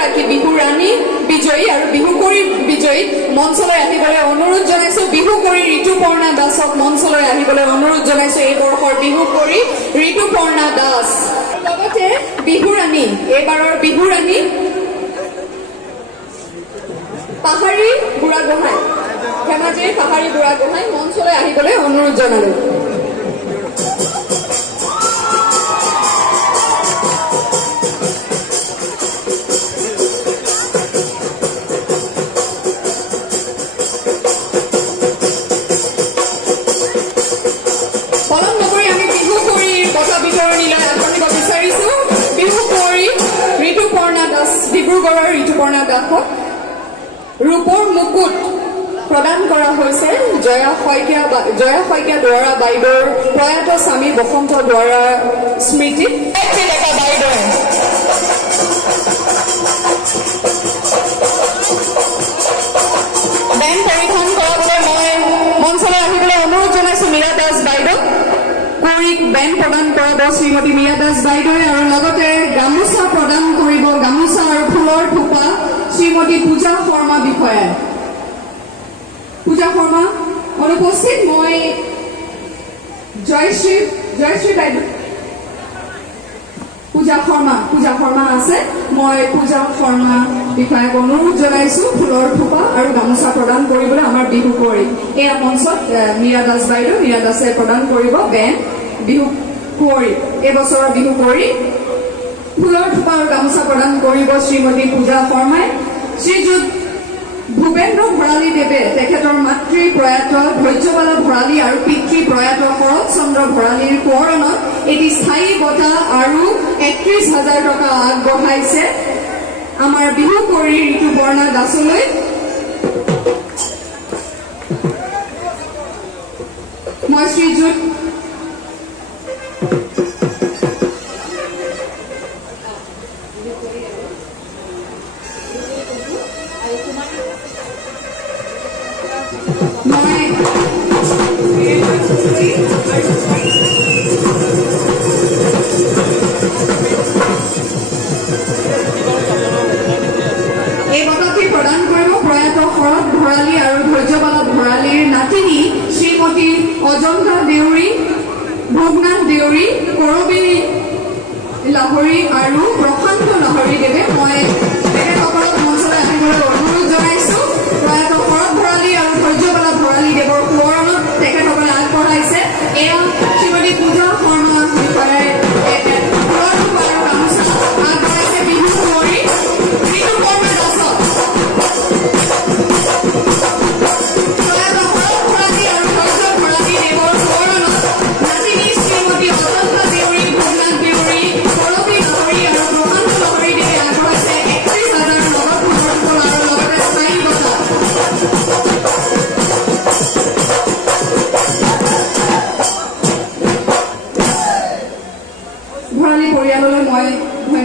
গৰাকী বিহু ৰাণী বিজয়ী আৰু বিহু কৰি বিজয়ী মঞ্চলৈ আহিবলৈ অনুৰোধ জনাইছো। বিহু কৰি ঋতুপৰ্ণা দাসক মঞ্চলৈ আহিবলৈ অনুৰোধ জনাইছো। এই বৰ্ষৰ বিহু কৰি ঋতুপৰ্ণা দাস। লগতে বিহু ৰাণী, এইবাৰৰ বিহু ৰাণী পাহাৰী বুঢ়াগোহাঁই, ধেমাজিৰ পাহাৰী বুঢ়াগোহাঁই মঞ্চলৈ আহিবলৈ অনুৰোধ জনালো। ডিব্ৰুগড়ৰ ঋতুপৰ্ণা দাসক ৰূপৰ মুকুট প্ৰদান কৰা হৈছে জয়া শইকীয়া দুৱাৰা বাইদেউৰ প্ৰয়াত স্বামী বসন্ত দুৱাৰা স্মৃতিত। বেণ্ড পৰিধান কৰাবলৈ মই মঞ্চলৈ আহিবলৈ অনুৰোধ জনাইছো মীৰা দাস বাইদেউ। কুৰিক বেণ্ড প্ৰদান কৰাব শ্ৰীমতী মীৰা দাস বাইদেৱে আৰু লগতে গামোচা প্ৰদান কৰিব, গামোচা আৰু ফুলৰ থোপা শ্ৰীমতী পূজা শৰ্মা বিষয়াই। পূজা শৰ্মা অনুপস্থিত। মই জয়শ্ৰী বাইদেউ, পূজা শৰ্মা আছে। মই পূজা শৰ্মা বিষয়াক অনুৰোধ জনাইছো ফুলৰ থোপা আৰু গামোচা প্ৰদান কৰিবলৈ আমাৰ বিহু কুঁৱৰী। এয়া মঞ্চত মীৰা দাস বাইদেউ, মীৰা দাসে প্ৰদান কৰিব বেণ্ড বিহু কুঁৱৰী। এইবছৰৰ বিহু কুঁৱৰী ফুলৰ থোপা আৰু গামোচা প্ৰদান কৰিব শ্ৰীমতী পূজা শৰ্মাই। শ্ৰীযুত ভূপেন্দ্ৰ ভৰালী দেৱে তেখেতৰ মাতৃ প্ৰয়াত ধৈৰ্যবালা ভৰালী আৰু পিতৃ প্ৰয়াত শৰৎ চন্দ্ৰ ভৰালীৰ সোঁৱৰণত এটি স্থায়ী বঁটা আৰু ৩১,০০০ টকা আগবঢ়াইছে আমাৰ বিহু কুঁৱৰী ঋতুপৰ্ণা দাসলৈ। মই শ্ৰীযুত এই বঁটাটি প্ৰদান কৰিব প্ৰয়াত শৰৎ ভৰালী আৰু ধৈৰ্যবালা ভৰালীৰ নাতিনী শ্ৰীমতী অজন্তা দেউৰী, ভোগনাথ দেউৰী, কৰবী লাহৰী আৰু প্ৰশান্ত লাহৰী দেৱে। মই তেখেতসকলক মঞ্চলৈ আহিবলৈ অনুৰোধ জনাইছো। প্ৰয়াত শৰৎ ভৰালী আৰু ধৈৰ্যবালা ভৰালী দেৱৰ সোঁৱৰণত তেখেতসকলে আগবঢ়াইছে এয়া শ্ৰীমতী পূজা শৰ্মা বিষয়াই ফুলৰ থোপা আৰু গামোচা আগবঢ়াইছে বিহু কুঁৱৰী ঋতুপৰ্ণা দাসক। প্ৰয়াত শৰৎ ভৰালী আৰু ধৈৰ্য ভৰালী দেৱৰ সোঁৱৰণত নাতিনী শ্ৰীমতী অজন্তা দেউৰী, ভোগনাথ দেউৰী, কৰবী লাহৰী আৰু প্ৰশান্ত লাহৰী দেৱে আগবঢ়াইছে ৩১,০০০ নগদ সোণৰ ফুল আৰু লগতে স্থায়ী বঁটা। ভৰালী পৰিয়াললৈ মই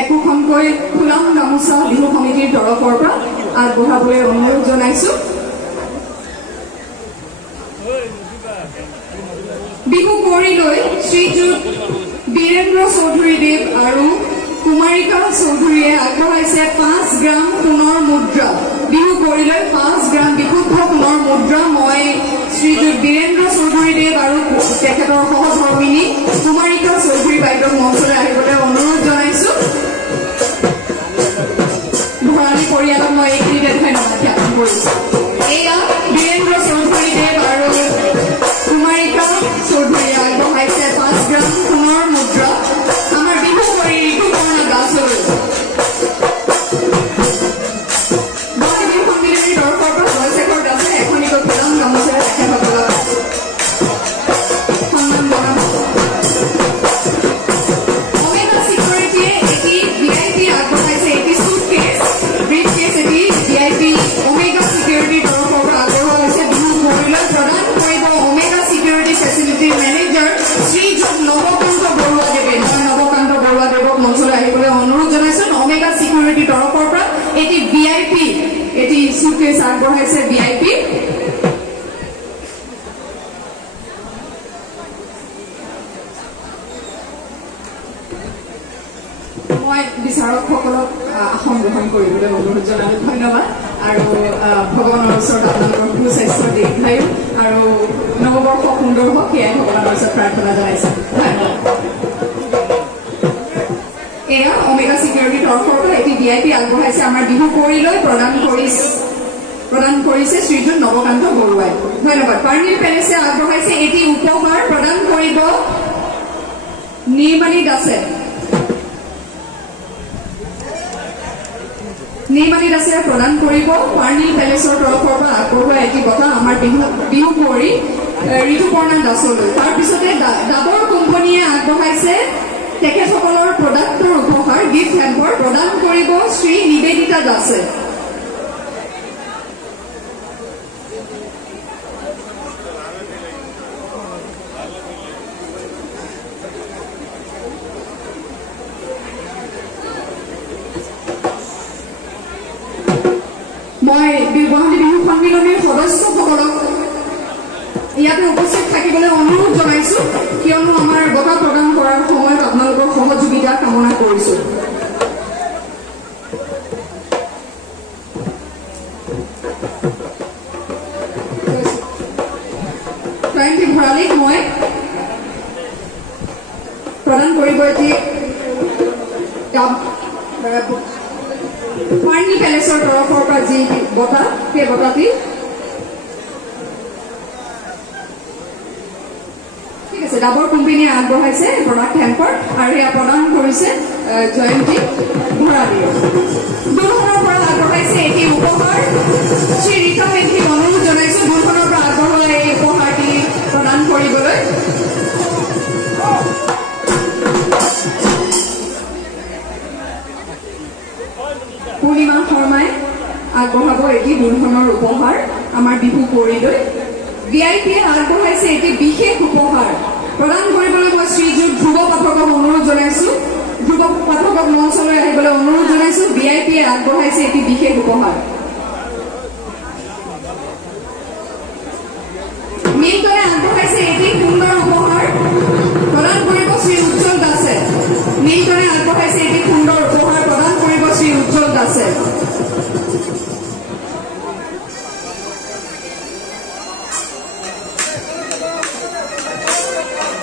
একোখনকৈ ফুলাম গামোচা বিহু সমিতিৰ তৰফৰ পৰা আগবঢ়াবলৈ অনুৰোধ জনাইছো। বিহু কুঁৱৰীলৈ শ্ৰীযুত বীৰেন্দ্ৰ চৌধুৰীদেৱ আৰু কুমাৰিকা চৌধুৰীয়ে আগবঢ়াইছে ৫ গ্ৰাম সোণৰ মুদ্ৰা। বিহু কুঁৱৰীলৈ ৫ গ্ৰাম বিশুদ্ধ সোণৰ মুদ্ৰা মই শ্ৰীযুত বীৰেন্দ্ৰ চৌধুৰীদেৱ আৰু তেখেতৰ সহধৰ্মিনী কুমাৰিকা চৌধুৰী বাইদেউক মঞ্চলৈ আহিবলৈ অনুৰোধ জনাইছো। ভৰালী পৰিয়ালক মই এইখিনিতে ধন্যবাদ জ্ঞাপন কৰিছো। এয়া বীৰেন্দ্ৰ চৌধুৰীদেৱ আৰু কুমাৰিকা চৌধুৰীয়ে আগবঢ়াইছে ৫ গ্ৰাম সোণৰ মুদ্ৰা আমাৰ বিহু কুঁৱৰী ঋতুপৰ্ণা দাসলৈ। গুৱাহাটী বিহু সন্মিলনীৰ তৰফৰ পৰা জয়শেখৰ দাসে এখনিকৈ ফুলাম গামোচাৰে তেখেতসকলক সন্মান জনাব। অমেগা চিকিউৰিটিয়ে এটি VIP আগবঢ়াইছে, এটি চুটকেছ, ব্ৰিফকেছ, এটি VIP অমেগা চিকিউৰিটিৰ তৰফৰ পৰা আগবঢ়োৱা হৈছে বিহু কুঁৱৰীলৈ। প্ৰদান কৰিব অমেগা চিকিউৰিটি ফেচিলিটিৰ মেনেজাৰ শ্ৰীযুত নৱকান্ত বৰুৱা দেৱে। মই নৱকান্ত বৰুৱা দেৱক মঞ্চলৈ আহিবলৈ অনুৰোধ জনাইছো। অমেগা চিকিউৰিটিৰ তৰফৰ পৰা এটি VIP, এটি চুটকেছ আগবঢ়াইছে VIP। মই বিচাৰকসকলক আসন গ্ৰহণ কৰিবলৈ অনুৰোধ জনালো ধন্যবাদ আৰু ভগৱানৰ ওচৰত আপোনালোকৰ সুস্বাস্থ্য দীৰ্ঘায়ু আৰু নৱবৰ্ষ সুন্দৰ হওক সেয়াই ভগৱানৰ ওচৰত প্ৰাৰ্থনা জনাইছো ধন্যবাদ এয়া অমেগা ছিকিউৰিটিৰ তৰফৰ পৰা এটি VIP আগবঢ়াইছে আমাৰ বিহু কুঁৱৰীলৈ প্ৰদান কৰিছে শ্ৰীযুত নৱকান্ত বৰুৱাই ধন্যবাদ পাৰ্নিল পেলেছে আগবঢ়াইছে এটি উপহাৰ প্ৰদান কৰিব নিৰ্মালী দাসে প্ৰদান কৰিব পাৰ্নিল পেলেছৰ তৰফৰ পৰা আগবঢ়োৱা এটি বঁটা আমাৰ বিহু কুঁৱৰী ঋতুপৰ্ণা দাসলৈ তাৰপিছতে ডাবৰ কোম্পানীয়ে আগবঢ়াইছে তেখেতসকলৰ প্ৰডাক্টৰ উপহাৰ গিফ্ট হেম্পাৰ প্ৰদান কৰিব শ্ৰী নিবেদিতা দাসে মই গুৱাহাটী বিহু সন্মিলনীৰ সদস্যসকলক ইয়াতে উপস্থিত থাকিবলৈ অনুৰোধ জনাইছো কিয়নো আমাৰ বঁটা প্ৰদান কৰাৰ সময়ত আপোনালোকৰ সহযোগিতা কামনা কৰিছো জয়ন্তী ভৰালীক মই প্ৰদান কৰিব এটি পাৰ্নি পেলেছৰ তৰফৰ পৰা যি বঁটা সেই বঁটাটি ঠিক আছে ডাবৰ কোম্পানীয়ে আগবঢ়াইছে প্ৰডাক্ট হেম্পাৰ আৰু এয়া প্ৰদান কৰিছে জয়ন্তী ভৰালীয়ে দুখনৰ পৰা আগবঢ়াইছে এটি উপহাৰ শ্ৰী ৰীতা মেধিক অনুৰোধ জনাইছো দুখনৰ পৰা আগবঢ়োৱা এই উপহাৰটি প্ৰদান কৰিবলৈ পূৰ্ণিমা শৰ্মাই আগবঢ়াব এটি দুখনৰ উপহাৰ আমাৰ বিহু কুঁৱৰীলৈ VIPয়ে আগবঢ়াইছে এটি বিশেষ উপহাৰ প্ৰদান কৰিবলৈ মই শ্ৰীযুত ধ্ৰুৱ পাঠকক অনুৰোধ জনাইছো ধ্ৰুৱ পাঠকক মঞ্চলৈ আহিবলৈ অনুৰোধ জনাইছো VIPয়ে আগবঢ়াইছে এটি বিশেষ উপহাৰ মিল্টনে আগবঢ়াইছে এটি সুন্দৰ উপহাৰ প্ৰদান কৰিব শ্ৰী উজ্জ্বল দাসে মিল্টনে আগবঢ়াইছে এটি সুন্দৰ উপহাৰ প্ৰদান কৰিব শ্ৰী উজ্জ্বল দাসে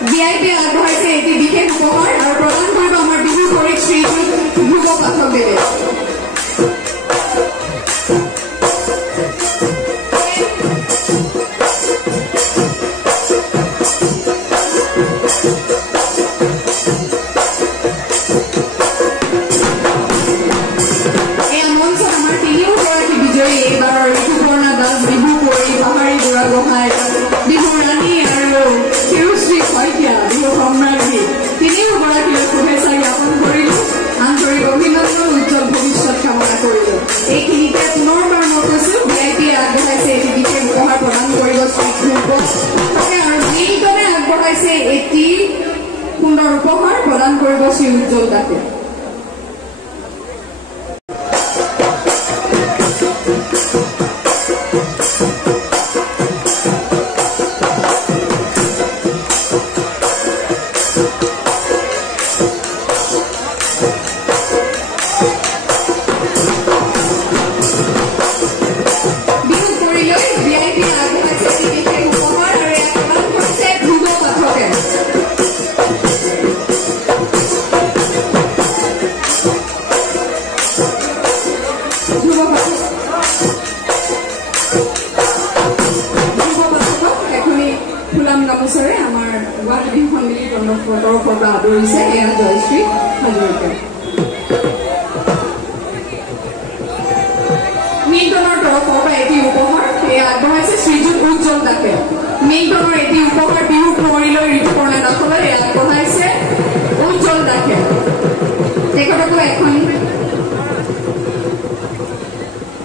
VIPয়ে আগবঢ়াইছে এটি বিশেষ উপহাৰ আৰু প্ৰদান কৰিব আমাৰ বিহু কুঁৱৰী শ্ৰীযুত ধ্ৰুৱ পাঠকদেৱে সুন্দৰ উপহাৰ প্ৰদান কৰিব শ্ৰী উজ্জ্বল দাসে আদৰিছে এয়া জয়শ্ৰী হাজৰিকা মিল্টনৰ তৰফৰ পৰা এটি উপহাৰ এয়া আগবঢ়াইছে শ্ৰীযুত উজ্জ্বল দাসে মিল্টনৰ এটি উপহাৰ বিহু কুঁৱৰীলৈ ঋতুপৰ্ণা দাসলৈ এয়া আগবঢ়াইছে উজ্জ্বল দাসে তেখেতকো এখন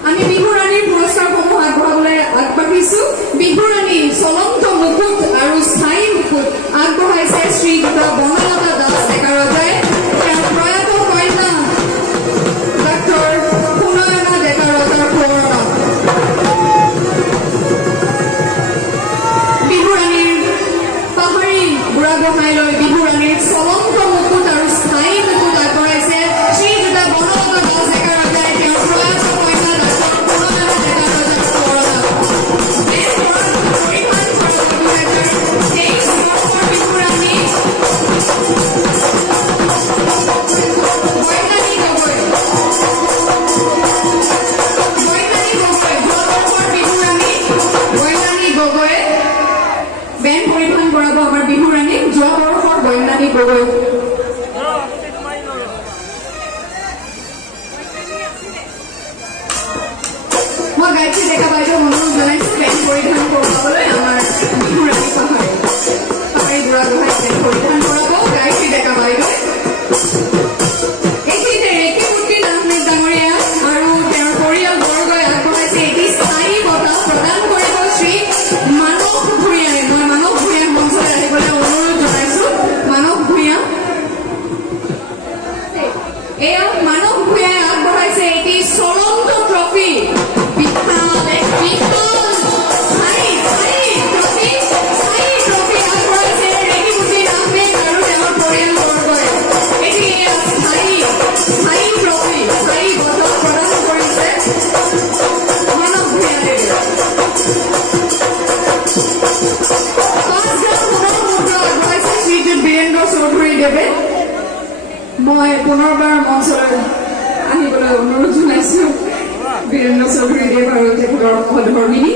আমি বিহু ৰাণীৰ পুৰস্কাৰসমূহ আগবঢ়াবলৈ আগবাঢ়িছো বিহু ৰাণী চলন্ত মুকুট আৰু স্থায়ী মুকুট আগবঢ়াইছে শ্ৰীযুত বনলতা দাস ডেকা ৰজাই তেওঁৰ প্ৰয়াত কন্যা ডক্টৰ সুনয়না ডেকা ৰজাৰ সোঁৱৰণত বিহু ৰাণীৰ পাহাৰী বুঢ়াগোহাঁইলৈ বিহু ৰাণীৰ চলন্ত মুকুট আৰু স্থায়ী মুকুট আগবঢ়াইছে শ্ৰীযুত গায়ত্ৰী ডেকা বাইদেউ অনুৰোধ জনাইছো পেণ্ট পৰিধান কৰোৱাবলৈ আমাৰ বিহু ৰাণী পাহাৰী বুঢ়াগোহাঁই পেণ্ট পৰিধান কৰাব গায়ত্ৰী ডেকা বাইদেউ এইখিনিতে ৰেকিমুদ্দিন আহমেদ ডাঙৰীয়া আৰু তেওঁৰ পৰিয়ালবৰ্গই আগবঢ়াইছে এটি স্থায়ী বঁটা প্ৰদান কৰিব শ্ৰী মানৱ ভূঞাই মই মানৱ ভূঞাক মঞ্চলৈ আহিবলৈ অনুৰোধ জনাইছো মানৱ ভূঞা এয়া মানৱ ভূঞাই আগবঢ়াইছে এটি চলন্ত ট্ৰফি মই পুনৰবাৰ মঞ্চলৈ আহিবলৈ অনুৰোধ জনাইছো বীৰেন্দ্ৰ চৌধুৰীদেৱ আৰু তেখেতৰ সহধৰ্মিনী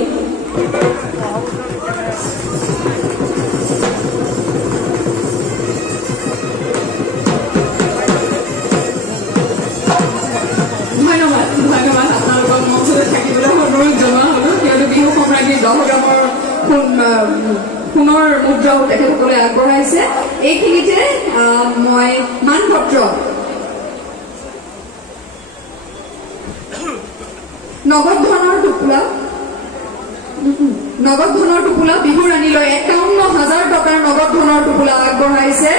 ধন্যবাদ ধন্যবাদ আপোনালোকক মঞ্চলৈ থাকিবলৈ অনুৰোধ জনোৱা হলো কিয়নো বিহু সম্ৰাজ্ঞীৰ 10 গ্ৰামৰ পুনৰ মুদ্ৰাও তেখেতসকলে আগবঢ়াইছে এইখিনিতে মই মানপত্ৰ নগদ ধনৰ টোপোলা বিহু ৰাণীলৈ ৫১,০০০ টকাৰ নগদ ধনৰ টোপোলা আগবঢ়াইছে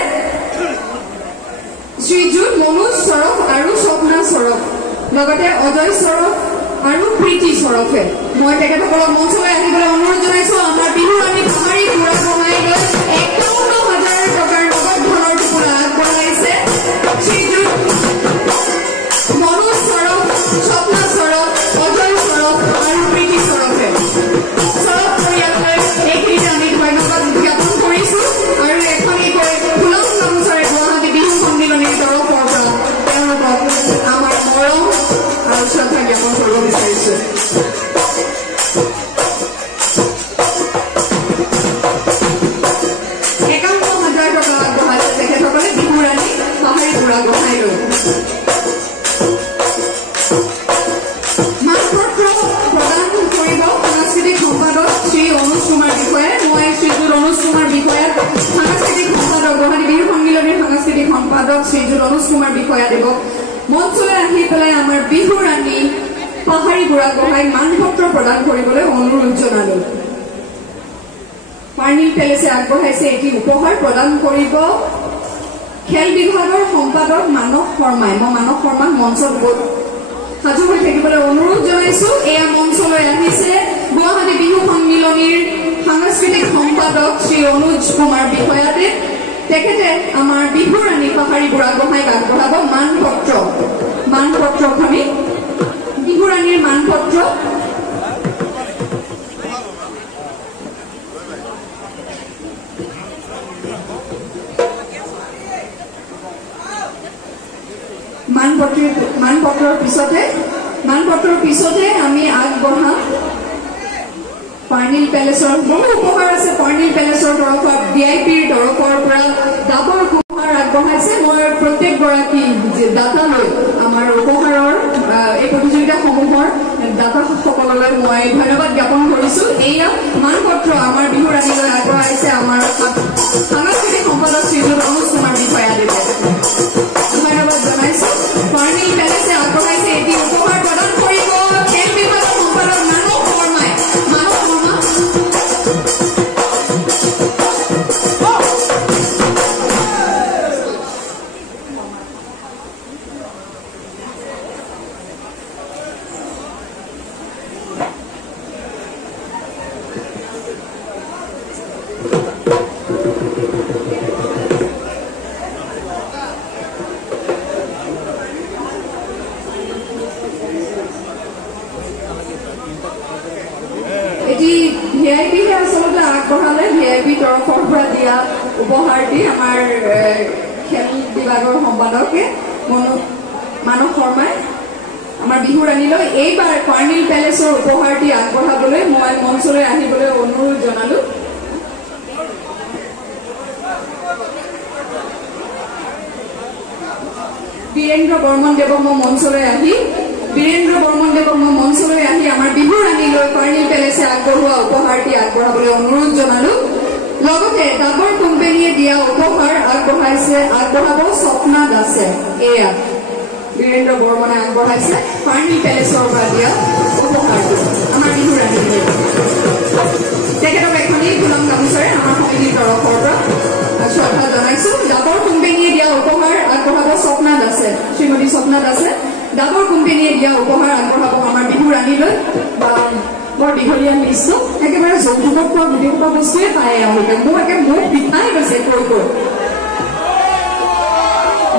শ্ৰীযুত মনোজ চৰফ আৰু স্বপ্না চৰফ লগতে অজয় চৰফ আৰু প্ৰীতি চৰফে মই তেখেতসকলক মঞ্চলৈ আহিবলৈ অনুৰোধ জনাইছো আমাৰ বিহু ৰাণী পাহাৰী বুঢ়াগোহাঁইলৈ ৫১,০০০ টকাৰ নগদ ধনৰ টোপোলা আগবঢ়াইছে শ্ৰীযুত মনোজ চৰফ স্বপ্না চৰফ অজয় চৰফ আৰু প্ৰীতি চৰফে চৰফ পৰিয়াললৈ এইখিনিতে আমি ধন্যবাদ জ্ঞাপন কৰিছো আৰু এখনিকৈ ফুলন গামোচাৰে গুৱাহাটী বিহু সন্মিলনীৰ তৰফৰ পৰা তেওঁলোকক আমাৰ মৰম আৰু শ্ৰদ্ধা জ্ঞাপন কৰিব বিচাৰিছো শ্ৰীযুত অনুজ কুমাৰ বিষয়াদেৱক মঞ্চলৈ আহি পেলাই আমাৰ বিহু ৰাণী পাহাৰী বুঢ়াগোহাঁইক মানপত্ৰ প্ৰদান কৰিবলৈ অনুৰোধ জনালো পাৰ্নিল পেলেছে আগবঢ়াইছে এটি উপহাৰ প্ৰদান কৰিব খেল বিভাগৰ সম্পাদক মানৱ শৰ্মাই মই মানৱ শৰ্মাক মঞ্চত সাজু হৈ থাকিবলৈ অনুৰোধ জনাইছো এয়া মঞ্চলৈ আহিছে গুৱাহাটী বিহু সন্মিলনীৰ সাংস্কৃতিক সম্পাদক শ্ৰী অনুজ কুমাৰ বিষয়াদেৱ তেখেতে আমাৰ বিহু ৰাণী পাহাৰী বুঢ়াগোহাঁইক আগবঢ়াব মানপত্ৰখনি বিহু ৰাণীৰ মানপত্ৰ মানপত্ৰৰ পিছতে আমি আগবঢ়াম পাৰ্নিল পেলেছৰ বহু উপহাৰ আছে পাৰ্নিল পেলেছৰ তৰফৰ ভিআইপিৰ তৰফৰ পৰা ডাবৰ উপহাৰ আগবঢ়াইছে মই প্ৰত্যেকগৰাকী দাতালৈ আমাৰ উপহাৰৰ এই প্ৰতিযোগিতাসমূহৰ দাতাসকললৈ মই ধন্যবাদ জ্ঞাপন কৰিছো এয়া মানপত্ৰ আমাৰ বিহু ৰাণীলৈ আগবঢ়াইছে আমাৰ সাংস্কৃতিক সম্পাদক শ্ৰীযুত অনুজ কুমাৰ বিষয়াদেৱে ধন্যবাদ জনাইছো পাৰ্নিল পেলেছে আগবঢ়াইছে এটি উপহাৰ প্ৰদান কৰিব খেল বিভাগৰ সম্পাদক মানৱ শৰ্মাই ভিআইপি আচলতে আগবঢ়ালে ভিআইপি তৰফৰ পৰা দিয়া উপহাৰ দি আমাৰ খেল বিভাগৰ সম্পাদকে মানৱ শৰ্মাই আমাৰ বিহু ৰাণীলৈ এইবাৰ পাৰ্নিল পেলেছৰ উপহাৰটি আগবঢ়াবলৈ মই মঞ্চলৈ আহিবলৈ অনুৰোধ জনালো বীৰেন্দ্ৰ বৰ্মন দেৱক মই মঞ্চলৈ আহি বীৰেন্দ্ৰ বৰ্মনদেৱক মই মঞ্চলৈ আহি আমাৰ বিহু ৰাণীলৈ ফাৰ্নিল পেলেছে আগবঢ়োৱা উপহাৰটি আগবঢ়াবলৈ অনুৰোধ জনালো লগতে ডাবৰ কোম্পানীয়ে দিয়া উপহাৰ আগবঢ়াব স্বপ্না দাসে এয়া বীৰেন্দ্ৰ বৰ্মনে আগবঢ়াইছে ফাৰ্নিল পেলেছৰ পৰা দিয়া উপহাৰটো আমাৰ বিহু ৰাণীলৈ তেখেতক এখনেই ফুলাম গামোচাৰে আমাৰ সমিতিৰ তৰফৰ পৰা শ্ৰদ্ধা জনাইছো ডাবৰ কোম্পানীয়ে দিয়া উপহাৰ আগবঢ়াব স্বপ্না দাসে শ্ৰীমতী স্বপ্না দাসে ডাবৰ কোম্পানীয়ে দিয়া উপহাৰ আগবঢ়াব আমাৰ বিহু ৰাণীলৈ বৰ দীঘলীয়া লিষ্ট একেবাৰে যৌতুকত পোৱা গোটেইসোপা বস্তুৱে পায় এওঁলোকে মোক পিঠাই গৈছে কৈ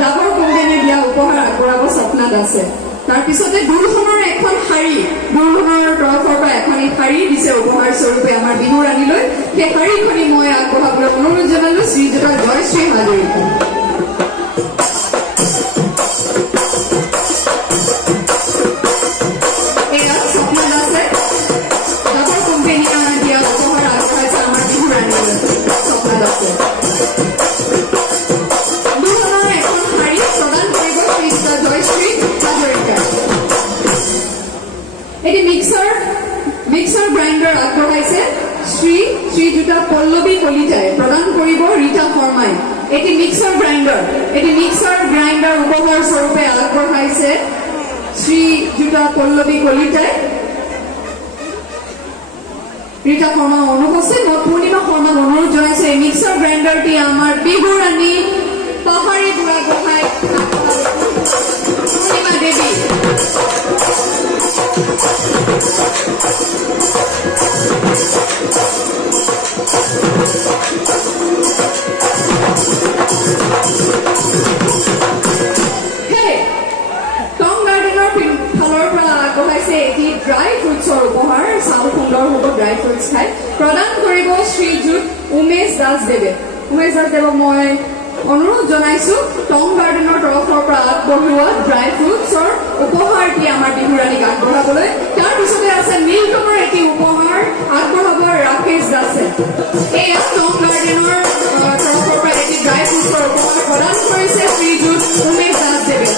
ডাবৰ কোম্পানীয়ে দিয়া উপহাৰ আগবঢ়াব স্বপ্না দাসে তাৰপিছতে দুৰ্ধনৰ এখন শাৰী দুৰ্ধনৰ তৰফৰ পৰা এখন শাৰী দিছে উপহাৰ স্বৰূপে আমাৰ বিহু ৰাণীলৈ সেই শাৰীখনি মই আগবঢ়াবলৈ অনুৰোধ জনালো শ্ৰীযুত জয়শ্ৰী হাজৰিকা শ্ৰীযুতা পল্লৱী কলিতাই প্ৰদান কৰিব ৰীতা শৰ্মাই এটি মিক্সাৰ গ্ৰাইণ্ডাৰ উপহাৰ স্বৰূপে আগবঢ়াইছে শ্ৰীযুতা পল্লৱী কলিতাই ৰীতা শৰ্মা অনুপস্থিত মই পূৰ্ণিমা শৰ্মাক অনুৰোধ জনাইছো এই মিক্সাৰ গ্ৰাইণ্ডাৰটি আমাৰ বিহু ৰাণী পাহাৰী বুঢ়া গোহাঁই পূৰ্ণিমা দেৱী ড্ৰাই ফ্ৰুটছৰ উপহাৰ চাউল সুন্দৰ হ'ব ড্ৰাই ফ্ৰুটছ খাই প্ৰদান কৰিব শ্ৰীযুত উমেশ দাসদেৱে মই অনুৰোধ জনাইছো টং গাৰ্ডেনৰ তৰফৰ পৰা আগবঢ়োৱা ড্ৰাই ফ্ৰুটছৰ উপহাৰটি আমাৰ বিহু ৰাণীক আগবঢ়াবলৈ তাৰপিছতে আছে মিল্টনৰ এটি উপহাৰ আগবঢ়াব ৰাকেশ দাসে এয়া টং গাৰ্ডেনৰ তৰফৰ পৰা এটি ড্ৰাই ফ্ৰুটছৰ উপহাৰ প্ৰদান কৰিছে শ্ৰীযুত উমেশ দাসদেৱে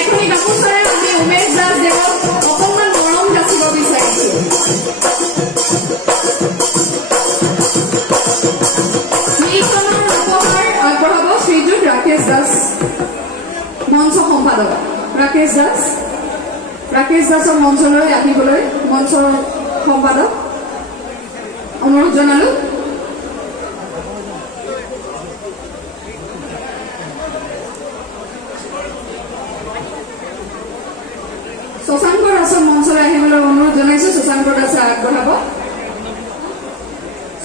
এখনি গামোচাৰে আমি উমেশ দাসদেৱক অকণমান মৰম যাচিব বিচাৰিছো মিল্টনৰ উপহাৰ আগবঢ়াব শ্ৰীযুত ৰাকেশ দাস মঞ্চ সম্পাদক ৰাকেশ দাসক মঞ্চলৈ আহিবলৈ মঞ্চৰ সম্পাদক অনুৰোধ জনালো শশাংক দাসক মঞ্চলৈ আহিবলৈ অনুৰোধ জনাইছো শশাংক দাসে আগবঢ়াব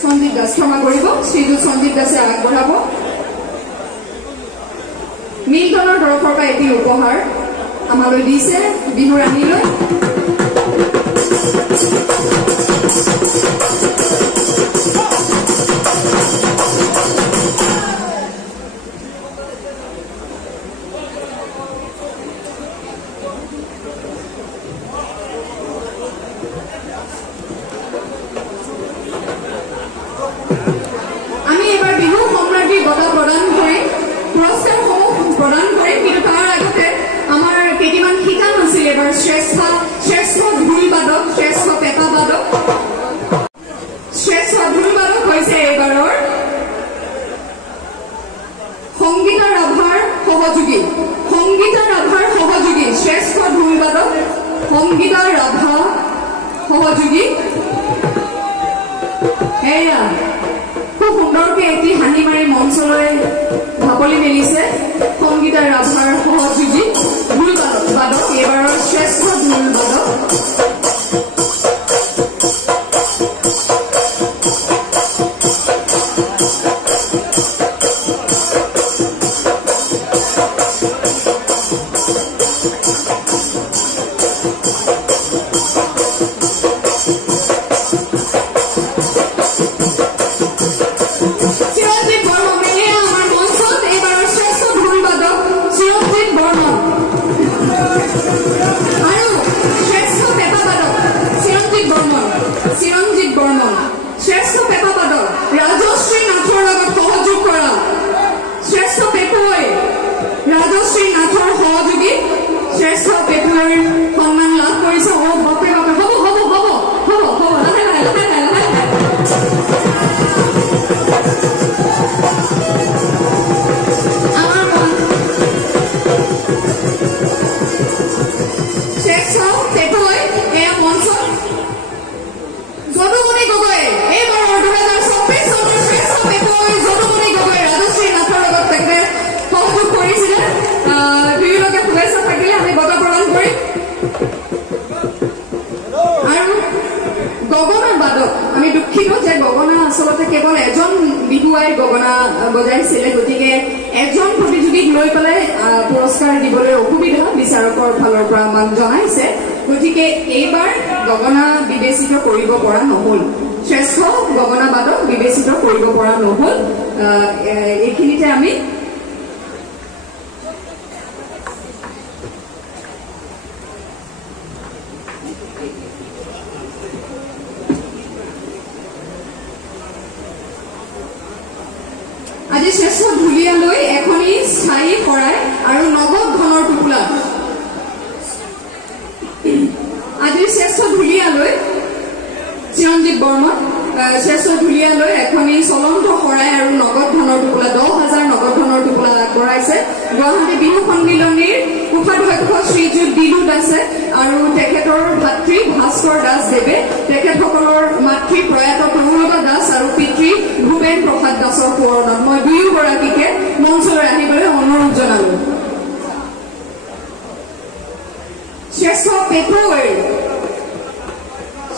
সঞ্জীৱ দাস ক্ষমা কৰিব শ্ৰীযুত সঞ্জীৱ দাসে আগবঢ়াব মিল্টনৰ তৰফৰ পৰা এটি উপহাৰ আমালৈ দিছে বিহু ৰাণীলৈ আমি এবাৰ বিহু সম্ৰাজ্ঞী বঁটা প্ৰদান কৰি পুৰস্কাৰসমূহ প্ৰদান কৰিম কিন্তু তাৰ আগতে আমাৰ কেইটিমান শিতান আছিল এবাৰ শ্ৰেষ্ঠ ঢোল বাদক শ্ৰেষ্ঠ পেঁপা বাদক হৈছে এইবাৰৰ সংগীতা ৰাভাৰ সহযোগী শ্ৰেষ্ঠ ঢোল বাদক সংগীতা ৰাভা সহযোগী এয়া খুব সুন্দৰকে এটি হাঁহি মাৰি মঞ্চলৈ ঢাপলি মেলিছে সংগীতা ৰাভাৰ সহযোগী ঢোল বাদক এইবাৰৰ শ্ৰেষ্ঠ ঢোল বাদক শ্ৰেষ্ঠ পেপুৱাৰ সন্মান ভাবিছো ও বাপৰে বাপ হ'ব হ'ব হ'ব হ'ব হ'ব লাহে লাহে লাহে লাহে লাহে আমাৰ মন শ্ৰেষ্ঠ পেপুৱৈ এয়া মঞ্চত যদুমণি গগৈ এইবাৰ 2024 চনৰ শ্ৰেষ্ঠ পেপুৱৈ যদুমণি গগৈ ৰাজশ্ৰী নাথৰ লগত তেখেতে সহযোগ কৰিছিলে দুয়োলোকে শুভেচ্ছা থাকিলে আমি বঁটা প্ৰদান কৰিম আৰু গগনা বাদক আমি দুখিত যে গগনা আচলতে কেৱল এজন বিহুৱাই গগনা বজাইছিলে গতিকে এজন প্ৰতিযোগীক লৈ পেলাই পুৰস্কাৰ দিবলৈ অসুবিধা বিচাৰকৰ ফালৰ পৰা আমাক জনাইছে গতিকে এইবাৰ গগনা বিবেচিত কৰিব পৰা নহল শ্ৰেষ্ঠ গগনা বাদক বিবেচিত কৰিব পৰা নহল এইখিনিতে আমি আজি শ্ৰেষ্ঠ ঢুলীয়ালৈ এখনি স্থায়ী শৰাই আৰু নগদ ধনৰ টোপোলা আজি শ্ৰেষ্ঠ ঢুলীয়ালৈ চিৰঞ্জীৱ বৰ্মা শ্ৰেষ্ঠ ঢুলীয়ালৈ এখনি চলন্ত শৰাই আৰু নগদ ধনৰ টোপোলা 10,000 নগদ ধনৰ টোপোলা আগবঢ়াইছে গুৱাহাটী বিহু সন্মিলনীৰ কোষাধ্যক্ষ শ্ৰীযুত দিলু দাসে আৰু তেখেতৰ ভাতৃ ভাস্কৰ দাস দেৱে তেখেতসকলৰ মাতৃ প্ৰয়াত প্ৰণৱা দাস আৰু পিতৃ ভূপেন প্ৰসাদ দাসৰ সোঁৱৰণত মই দুয়োগৰাকীকে মঞ্চলৈ আহিবলৈ অনুৰোধ জনালো শ্ৰেষ্ঠ পেপুৱৈ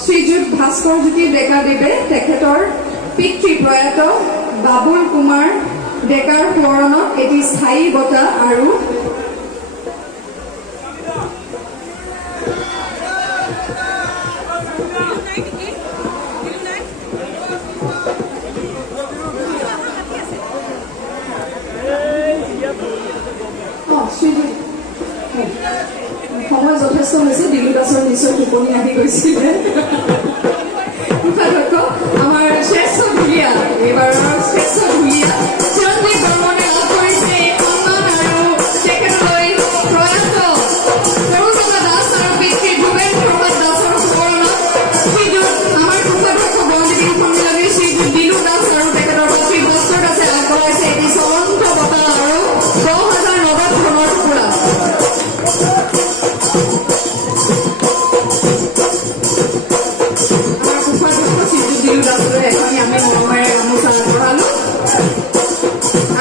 শ্ৰীযুত ভাস্কৰ জ্যোতি ডেকা দেৱে তেখেতৰ পিতৃ প্ৰয়াত বাবুল কুমাৰ ডেকাৰ সোঁৱৰণত এটি স্থায়ী বঁটা আৰু সময় যথেষ্ট হৈছে দিলু দাসৰ নিশ্চয় টোপনি আহি গৈছিলে আমাৰ শ্ৰেষ্ঠ ঢুলীয়া এইবাৰৰ শ্ৰেষ্ঠ ঢুলীয়া চিৰঞ্জীৱ বৰ্মনে লাভ কৰিছে এই সন্মান আৰু তেখেতলৈ প্ৰয়াত প্ৰণৱা দাস আৰু পিতৃ ভূপেন প্ৰসাদ দাসৰ সোঁৱৰণত শ্ৰীযুত আমাৰ কোষাধ্যক্ষ গুৱাহাটী বিহু সন্মিলনীৰ শ্ৰীযুত দিলু দাস আৰু তেখেতৰ ভাতৃ ভাস্কৰ দাসে আগবঢ়াইছে এটি চলন্ত বঁটা আৰু 10,000 নগদ ধনৰ টোপোলা এখনি আমি মৰমেৰে গামোচা আগবঢ়ালো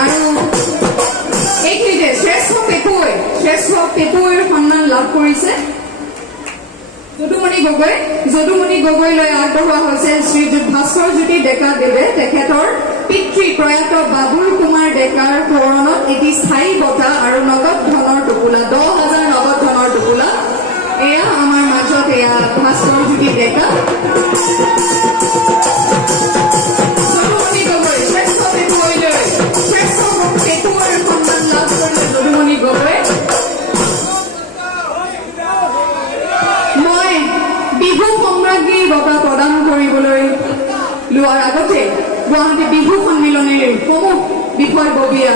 আৰু এইখিনিতে শ্ৰেষ্ঠ পেপুৱৈৰ সন্মান লাভ কৰিছে যদুমণি গগৈলৈ আগবঢ়োৱা হৈছে শ্ৰীযুত ভাস্কৰ জ্যোতি ডেকা দেৱে তেখেতৰ পিতৃ প্ৰয়াত বাবুল কুমাৰ ডেকাৰ সোঁৱৰণত এটি স্থায়ী বঁটা আৰু নগদ ধনৰ টোপোলা 10,000 নগদ ধনৰ টোপোলা এয়া আমাৰ মাজত এয়া ভাস্কৰ জ্যোতি ডেকা যদুমণি গগৈ মই বিহু সম্ৰাজ্ঞীৰ বঁটা প্ৰদান কৰিবলৈ লোৱাৰ আগতে গুৱাহাটী বিহু সন্মিলনীৰ সমূহ বিষয়ববীয়া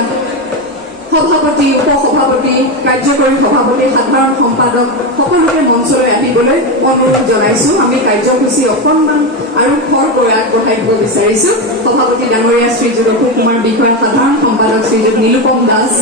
সভাপতি উপসভাপতি কাৰ্যকৰী সভাপতি সাধাৰণ সম্পাদক সকলোকে মঞ্চলৈ আহিবলৈ অনুৰোধ জনাইছো আমি কাৰ্যসূচী অকণমান আৰু খৰকৈ আগবঢ়াই দিব বিচাৰিছো সভাপতি ডাঙৰীয়া শ্ৰীযুত অশোক কুমাৰ বিষয়া সাধাৰণ সম্পাদক শ্ৰীযুত নীলোপম দাস